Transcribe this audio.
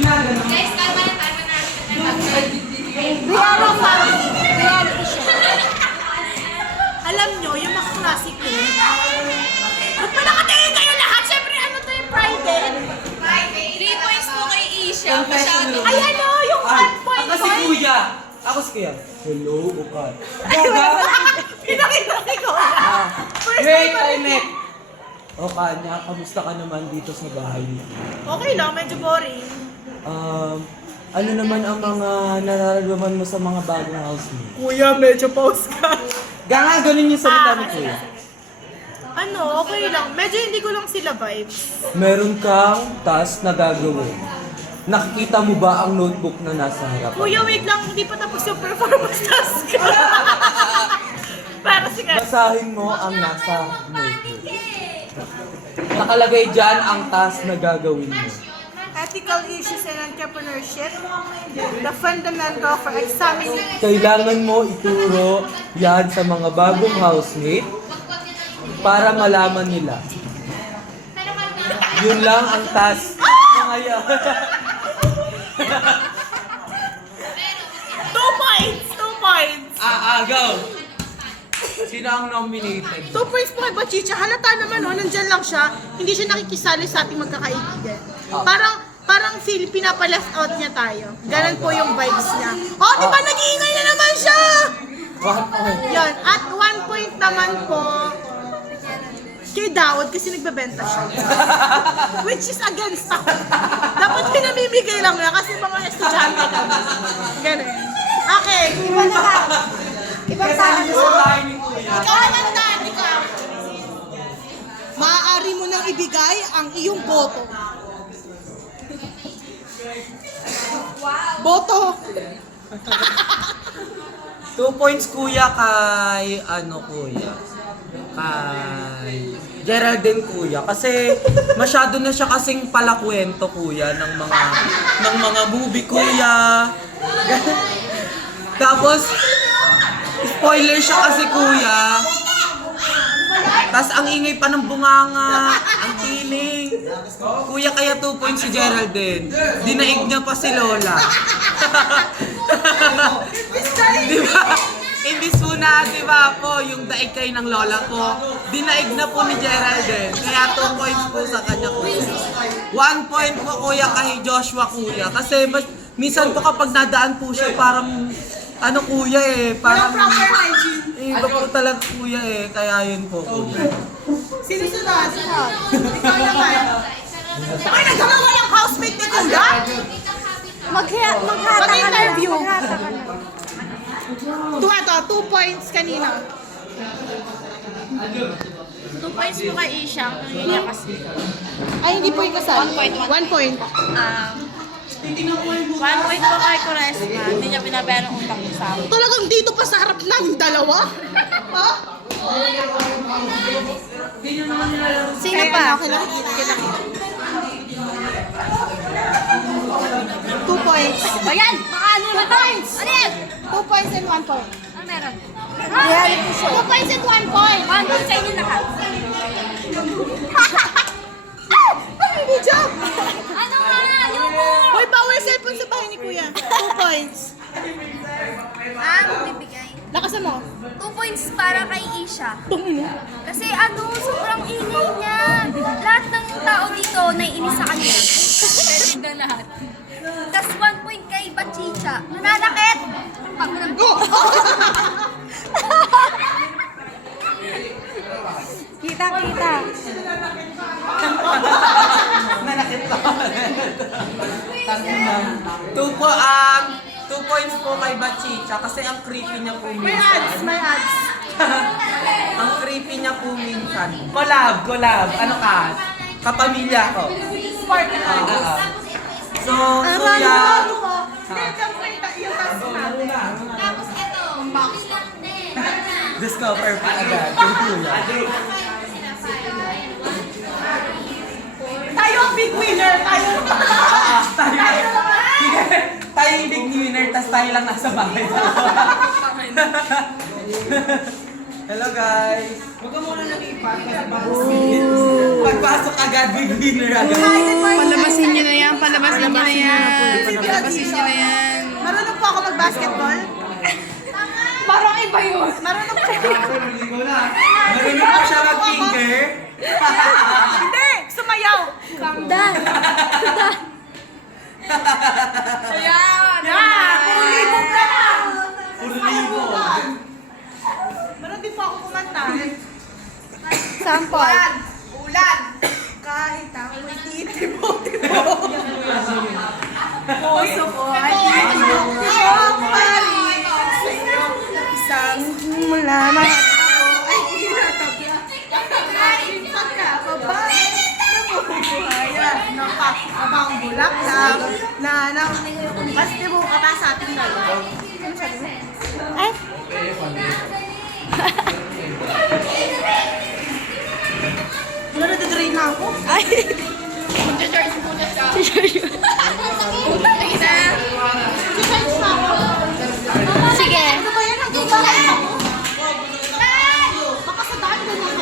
Guys, kalma na tayo na. Reality show. Alam nyo, yung mga classic ko. Ba't pa nakatingin kayo lahat? Siyempre, ano to yung private? 3 points po kay Isha. Masyado. Ay, ano, yung 1 point Ako si Kuya. Ako si Kuya. Hello, Ukat. Pinakita ko. First Wait, time Ainek. O Kanya, kamusta ka naman dito sa bahay niyo? Okay lang, medyo boring. Ano naman ang mga nararamdaman mo sa mga bagong housemate? Kuya, medyo pause ka. Ganun yung salita ni Kuya. Ano, okay lang. Medyo hindi ko lang sila vibes. Meron kang task na gagawin. Nakikita mo ba ang notebook na nasa harapan? Kuya, wait lang. Hindi pa tapos yung performance task. Para sige. Basahin mo ang nasa notebook. Nakalagay dyan ang task na gagawin mo. Ethical issues and entrepreneurship. The fundamental for examining. Kailangan mo ituro yan sa mga bagong housemate para malaman nila. Yun lang ang task mo ngayon. 2 points! 2 points! Go! Sino ang nominated? 2 points po kay Bachicha. Halata naman, oh, nandyan lang siya. Hindi siya nakikisali sa ating magkakaibigan. Parang feel, pinapa-left out niya tayo. Ganon po yung vibes niya. Oh, di ba nag-iingay na naman siya? 1 point. Yan. At 1 point naman po kay Daud kasi nagbebenta siya. Which is against ako. Dapat pinamimigay lang niya kasi mga estudyante kami. Ganon. Okay. Iba na ka. Ibang Kasali mo sa bahay ni Kuya. Ikaw naman Dan, ikaw. Maaari mo nang ibigay ang iyong boto. Boto. 2 points Kuya kay Kuya. Kay Geraldine Kuya kasi masyado na siya kasing palakwento Kuya ng mga movie Kuya. Tapos spoiler siya kasi Kuya. Tapos ang ingay pa ng bunganga, ang tiling. Kuya, kaya 2 points si Geraldine. Dinaig niya pa si Lola. Di ba? Imbis po na, di ba po, yung daig kayo ng Lola po, dinaig na po ni Geraldine. Kaya 2 points po sa kanya Kuya. 1 point po Kuya kay Joshua Kuya. Kasi minsan po kapag nadaan po siya parang Kuya parang iba po talaga Kuya kaya yun po Kuya. Sino sunod? Ikaw naman. Ay, nagkakawa ng housemate ni Kuya? Mag-interview. 2 points kanina. 2 points po kay Isha. Kaya kasi. Ay, hindi po yung kasal. 1 point. 1 point. 1 point po kay Kuresma. Hindi niya binabayaran ng utang niya sa akin. Talagang dito pa sa harap ng dalawa? Ha? Sino pa? Kita. 2 points. Ayan! Baka ano na points? Ano yan? 2 points and 1 point. Ano meron? 2 points and 1 point. 1 point sa inyo lahat. Hindi joke. Ano nga? Yung Hoy, bawal cellphone sa bahay ni Kuya. 2 points. bibigay. Lakasan mo. 2 points para kay Isha. Tungin mo. Kasi sobrang ingay niya. Lahat ng tao dito naiinis sa kanya. Pwede na lahat. Tapos 1 point kay Bachicha. Nananakit! Pag Kita. Nanakit ka. 2 points po kay Bachicha kasi ang creepy niya po May minsan. ads. Ang creepy niya po minsan. Collab. Ano ka? Kapamilya ko. Spark na. Oo. So, Kuya. Tapos ito, Discover pa agad. Kay Kuya. Tayo ang big winner. Tayo. Tayo yung big winner, tas tayo lang nasa bahay. Hello guys! Huwag ka muna nalipat pagpasok agad, big winner agad. Palabasin niyo na yan, palabasin niyo na yan. Palabasin niyo na yan. Marunong po ako mag-basketball. Parang iba yun. Marunong po. Marunong pa siya mag-finger. Hindi! Sumayaw! Kamdan. Yan! Puro libog ka na! Puro libo. Meron din po ako kumanta. Sample. Ulan! Kahit ako'y titibo-tibo. Puso ko ay titibo pa rin. Sa'yo, isang mula na ako ay inatabla. Kahit pagkababae, nabubuhayan. Napakabang bulaklak na nang pastibo ka pa sa ating dalawa. Ano sabi mo? Ay. Wala na, drain na ako. Ay. Mag-charge muna siya.